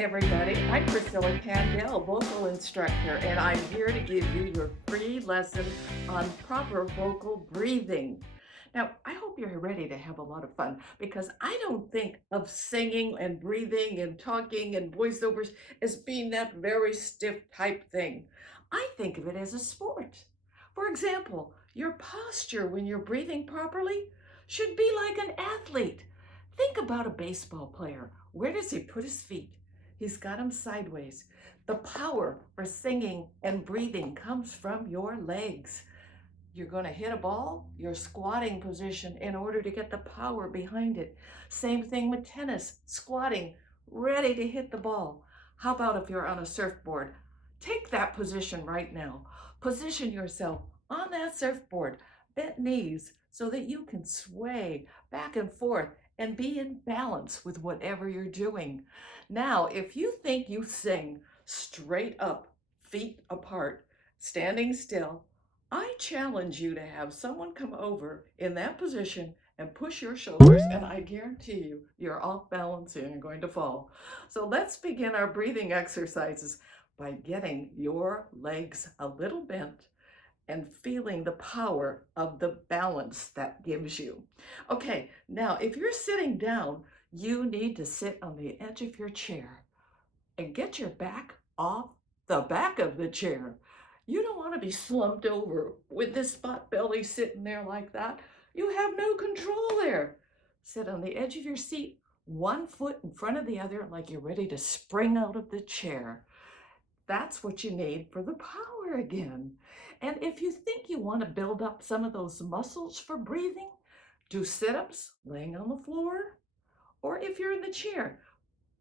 Everybody, I'm Priscilla Candell, vocal instructor, and I'm here to give you your free lesson on proper vocal breathing. Now, I hope you're ready to have a lot of fun because I don't think of singing and breathing and talking and voiceovers as being that very stiff type thing. I think of it as a sport. For example, your posture when you're breathing properly should be like an athlete. Think about a baseball player. Where does he put his feet? He's got them sideways. The power for singing and breathing comes from your legs. You're going to hit a ball, your squatting position in order to get the power behind it. Same thing with tennis, squatting, ready to hit the ball. How about if you're on a surfboard? Take that position right now. Position yourself on that surfboard, bent knees, so that you can sway back and forth and be in balance with whatever you're doing. Now, if you think you sing straight up, feet apart, standing still, I challenge you to have someone come over in that position and push your shoulders, and I guarantee you, you're off balance and you're going to fall. So let's begin our breathing exercises by getting your legs a little bent and feeling the power of the balance that gives you. Okay, now if you're sitting down, you need to sit on the edge of your chair and get your back off the back of the chair. You don't want to be slumped over with this spot belly sitting there like that. You have no control there. Sit on the edge of your seat, one foot in front of the other, like you're ready to spring out of the chair. That's what you need for the power again. And if you think you want to build up some of those muscles for breathing, do sit-ups laying on the floor, or if you're in the chair,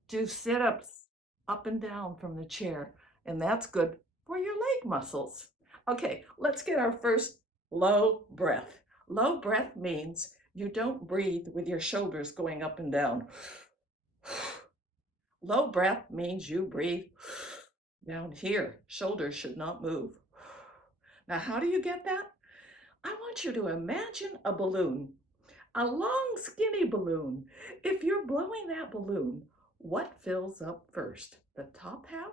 do sit-ups up and down from the chair, and that's good for your leg muscles. Okay, let's get our first low breath. Low breath means you don't breathe with your shoulders going up and down. Low breath means you breathe down here. Shoulders should not move. Now, how do you get that? I want you to imagine a balloon, a long, skinny balloon. If you're blowing that balloon, what fills up first, the top half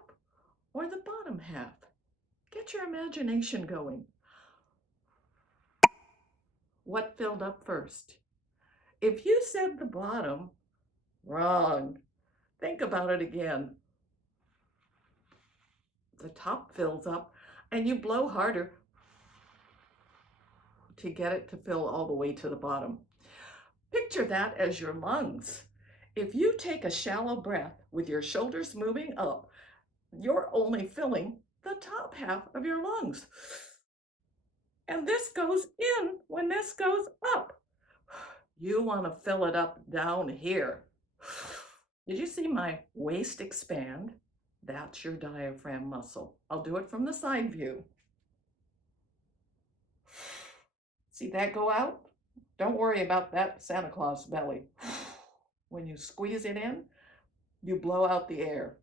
or the bottom half? Get your imagination going. What filled up first? If you said the bottom, wrong. Think about it again. The top fills up and you blow harder to get it to fill all the way to the bottom. Picture that as your lungs. If you take a shallow breath with your shoulders moving up, you're only filling the top half of your lungs. And this goes in when this goes up. You want to fill it up down here. Did you see my waist expand? That's your diaphragm muscle. I'll do it from the side view. See that go out? Don't worry about that Santa Claus belly. When you squeeze it in, you blow out the air.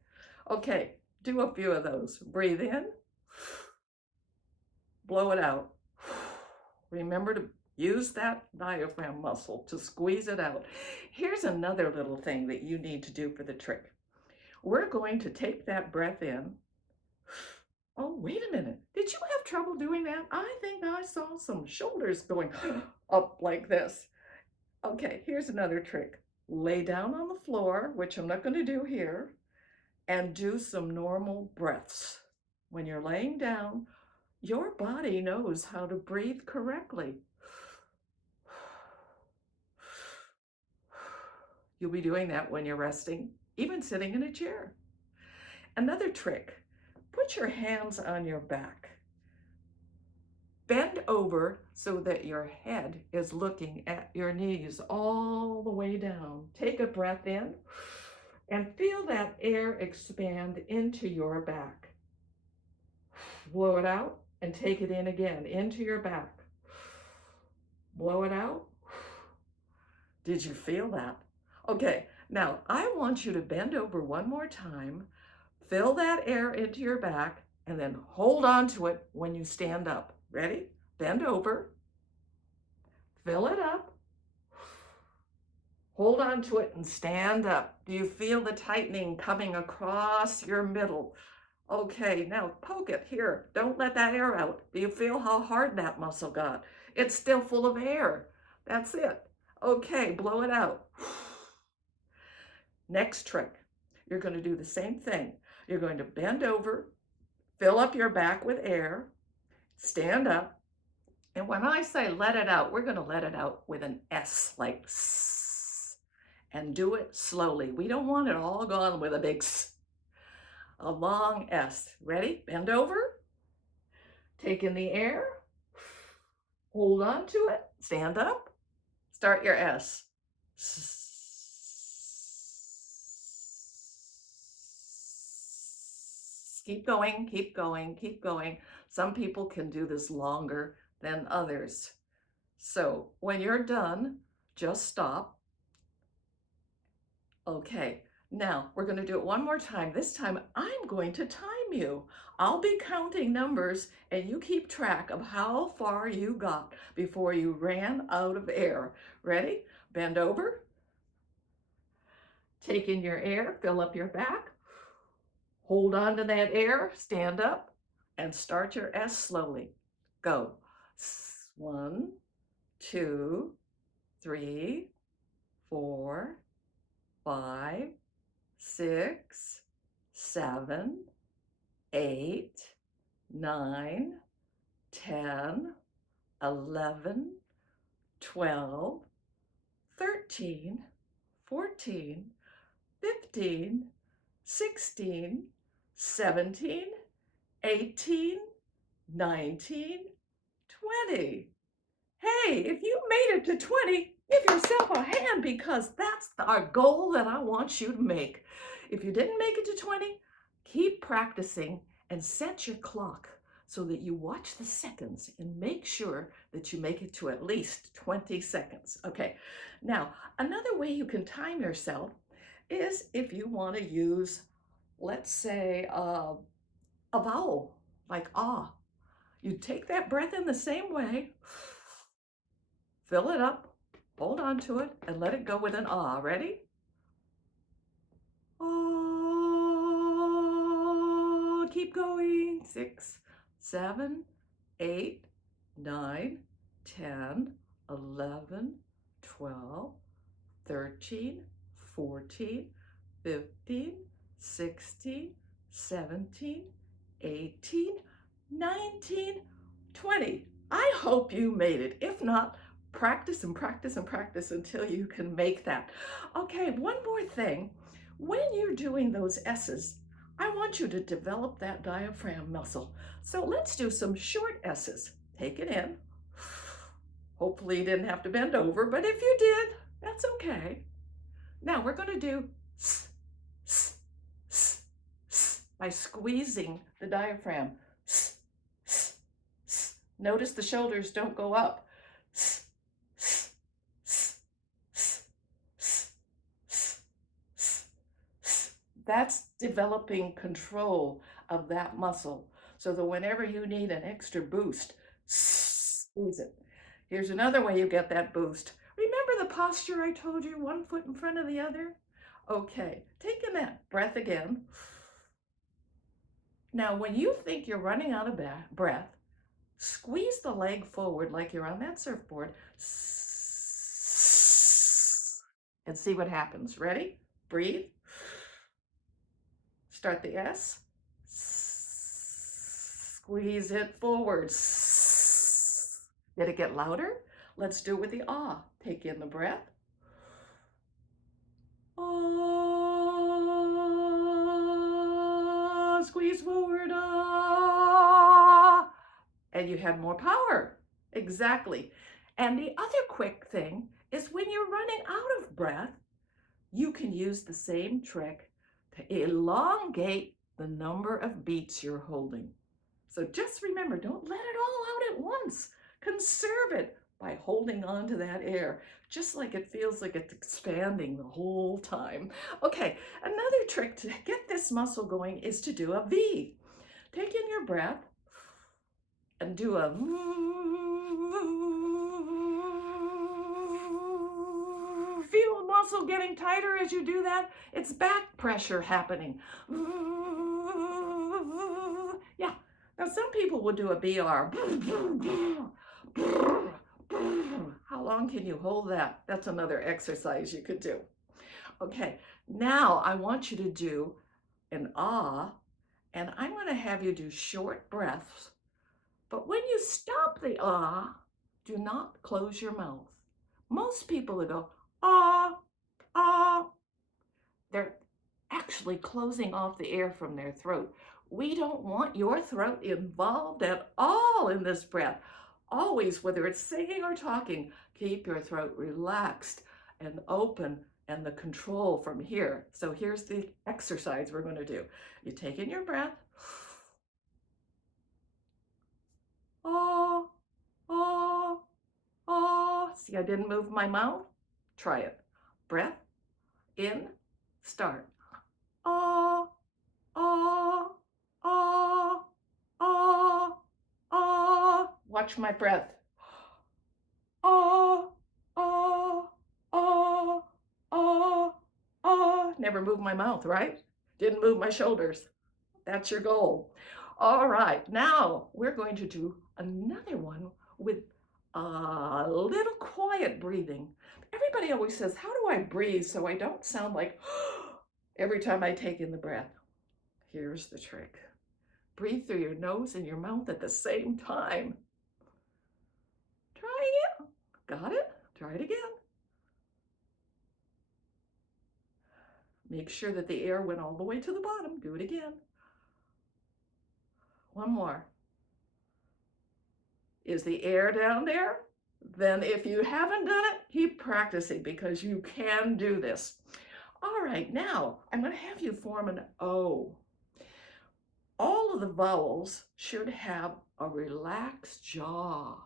Okay, do a few of those. Breathe in, blow it out. Remember to use that diaphragm muscle to squeeze it out. Here's another little thing that you need to do for the trick. We're going to take that breath in. Oh, wait a minute. Did you have trouble doing that? I think I saw some shoulders going up like this. Okay, here's another trick. Lay down on the floor, which I'm not going to do here, and do some normal breaths. When you're laying down, your body knows how to breathe correctly. You'll be doing that when you're resting, even sitting in a chair. Another trick, put your hands on your back. Bend over so that your head is looking at your knees all the way down. Take a breath in and feel that air expand into your back. Blow it out and take it in again, into your back. Blow it out. Did you feel that? Okay, now I want you to bend over one more time, fill that air into your back, and then hold on to it when you stand up. Ready? Bend over, fill it up, Hold on to it and stand up. Do you feel the tightening coming across your middle? Okay, now poke it here. Don't let that air out. Do you feel how hard that muscle got? It's still full of air. That's it. Okay, blow it out. Next trick. You're going to do the same thing. You're going to bend over, fill up your back with air, stand up, and when I say let it out, we're going to let it out with an S, like S, and do it slowly. We don't want it all gone with a big S. A long S. Ready? Bend over, take in the air, hold on to it, stand up, start your S. Keep going, keep going, keep going. Some people can do this longer than others. So when you're done, just stop. Okay, now we're going to do it one more time. This time I'm going to time you. I'll be counting numbers and you keep track of how far you got before you ran out of air. Ready? Bend over. Take in your air, fill up your back. Hold on to that air, stand up, and start your S slowly. Go. 1, 2, 3, 4, 5, 6, 7, 8, 9, 10, 11, 12, 13, 14, 15, 16, 17, 18, 19, 20. Hey, if you made it to 20, give yourself a hand because that's our goal that I want you to make. If you didn't make it to 20, keep practicing and set your clock so that you watch the seconds and make sure that you make it to at least 20 seconds. Okay, now another way you can time yourself is if you want to use, let's say, a vowel like ah. You take that breath in the same way, fill it up, hold on to it, and let it go with an ah. Ready? Oh, keep going. 6, 7, 8, 9, 10, 11, 12, 13, 14, 15, 16, 17, 18, 19, 20. I hope you made it. If not, practice and practice and practice until you can make that. Okay, one more thing. When you're doing those S's, I want you to develop that diaphragm muscle. So let's do some short S's. Take it in. Hopefully you didn't have to bend over, but if you did, that's okay. Now we're going to do S, S, S, S by squeezing the diaphragm. S, S, S. Notice the shoulders don't go up. S, S, S, S, S, S, S, S. That's developing control of that muscle so that whenever you need an extra boost, squeeze it. Here's another way you get that boost. Remember the posture I told you, one foot in front of the other? Okay, take in that breath again. Now, when you think you're running out of breath, squeeze the leg forward like you're on that surfboard and see what happens. Ready? Breathe. Start the S. Squeeze it forward. Did it get louder? Let's do it with the ah. Take in the breath. Ah, squeeze forward, ah. And you have more power. Exactly. And the other quick thing is when you're running out of breath, you can use the same trick to elongate the number of beats you're holding. So just remember, don't let it all out at once. Conserve it by holding on to that air, just like it feels like it's expanding the whole time. Okay, another trick to get this muscle going is to do a V. Take in your breath and do a feel muscle getting tighter as you do that? It's back pressure happening. Yeah. Now some people will do a BR. How long can you hold that? That's another exercise you could do. Okay, now I want you to do an ah, and I'm going to have you do short breaths. But when you stop the ah, do not close your mouth. Most people that go ah, ah, they're actually closing off the air from their throat. We don't want your throat involved at all in this breath. Always, whether it's singing or talking, keep your throat relaxed and open and the control from here. So here's the exercise we're going to do. You take in your breath. Oh, oh, oh. See, I didn't move my mouth. Try it. Breath in, start. Oh, oh, oh, oh, oh. Watch my breath. Oh, oh, oh, oh, oh. Never move my mouth, right? Didn't move my shoulders. That's your goal. All right, now we're going to do another one with a little quiet breathing. Everybody always says, how do I breathe so I don't sound like every time I take in the breath? Here's the trick. Breathe through your nose and your mouth at the same time. Try again. Got it? Try it again. Make sure that the air went all the way to the bottom. Do it again. One more. Is the air down there? Then if you haven't done it, keep practicing because you can do this. All right, now I'm going to have you form an O. All of the vowels should have a relaxed jaw.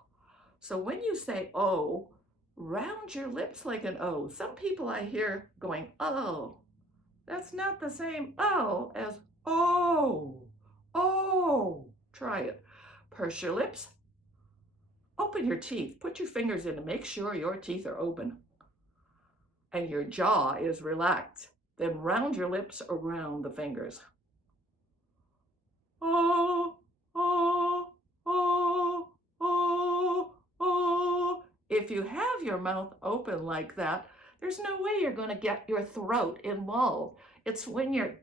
So when you say O, round your lips like an O. Some people I hear going, oh. That's not the same O as oh. Oh, try it. Purse your lips. Open your teeth. Put your fingers in to make sure your teeth are open and your jaw is relaxed. Then round your lips around the fingers. Oh, oh, oh, oh, oh. If you have your mouth open like that, there's no way you're going to get your throat involved. It's when you're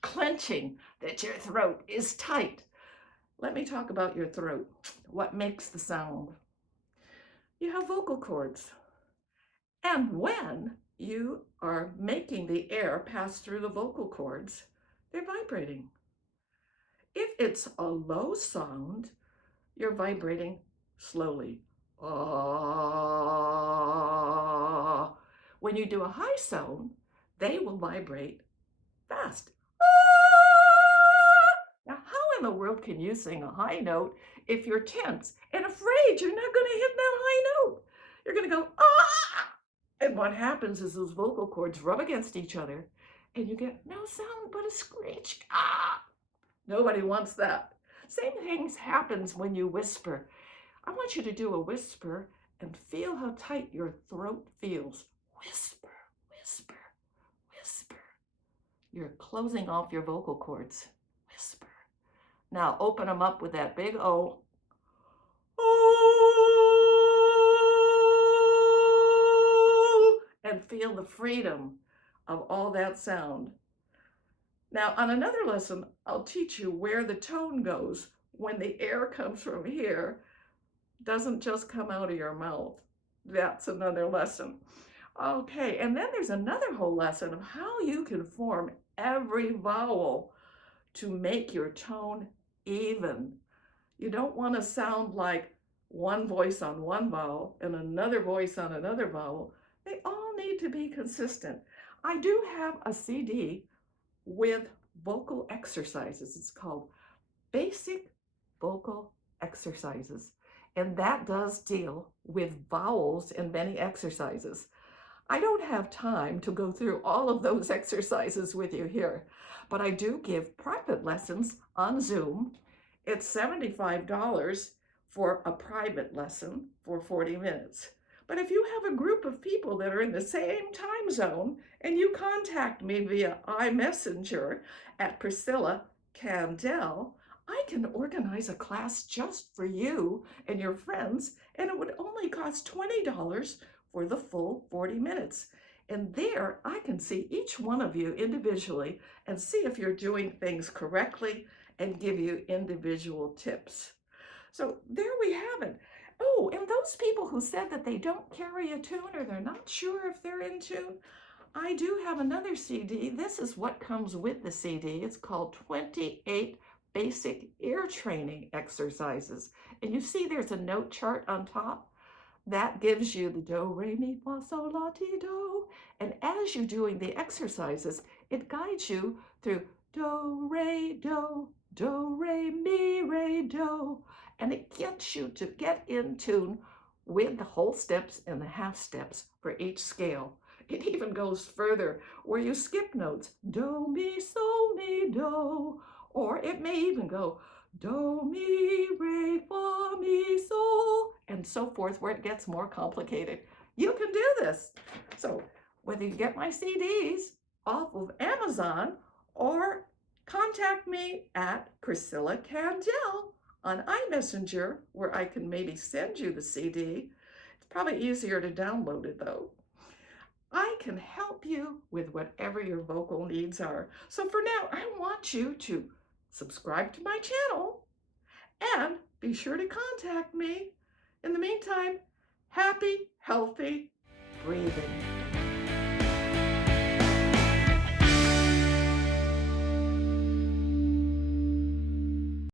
clenching that your throat is tight. Let me talk about your throat. What makes the sound? You have vocal cords. And when you are making the air pass through the vocal cords, they're vibrating. If it's a low sound, you're vibrating slowly. Ah. When you do a high sound, they will vibrate fast. Now, how in the world can you sing a high note if you're tense and afraid you're not going to hit that high note? You're going to go, ah! And what happens is those vocal cords rub against each other and you get no sound but a screech. Ah! Nobody wants that. Same things happens when you whisper. I want you to do a whisper and feel how tight your throat feels. Whisper, whisper, whisper. You're closing off your vocal cords. Whisper. Now open them up with that big O. And feel the freedom of all that sound. Now on another lesson, I'll teach you where the tone goes when the air comes from here. Doesn't just come out of your mouth. That's another lesson. Okay, and then there's another whole lesson of how you can form every vowel to make your tone even. You don't want to sound like one voice on one vowel and another voice on another vowel. They all need to be consistent. I do have a CD with vocal exercises. It's called Basic Vocal Exercises. And that does deal with vowels in many exercises. I don't have time to go through all of those exercises with you here, but I do give private lessons on Zoom. It's $75 for a private lesson for 40 minutes. But if you have a group of people that are in the same time zone and you contact me via iMessenger at Priscilla Candell, I can organize a class just for you and your friends, and it would only cost $20 for the full 40 minutes. And there I can see each one of you individually and see if you're doing things correctly and give you individual tips. So there we have it. Oh, and those people who said that they don't carry a tune or they're not sure if they're in tune, I do have another CD. This is what comes with the CD. It's called 28 Basic Ear Training Exercises. And you see there's a note chart on top. That gives you the do, re, mi, fa, sol, la, ti, do. And as you're doing the exercises, it guides you through do, re, mi, re, do. And it gets you to get in tune with the whole steps and the half steps for each scale. It even goes further where you skip notes, do, mi, sol, mi, do. Or it may even go do, mi, re, fa, mi, sol, and so forth, where it gets more complicated. You can do this. So whether you get my CDs off of Amazon or contact me at Priscilla Candell on iMessenger, where I can maybe send you the CD. It's probably easier to download it though. I can help you with whatever your vocal needs are. So for now, I want you to subscribe to my channel and be sure to contact me. In the meantime, happy, healthy breathing.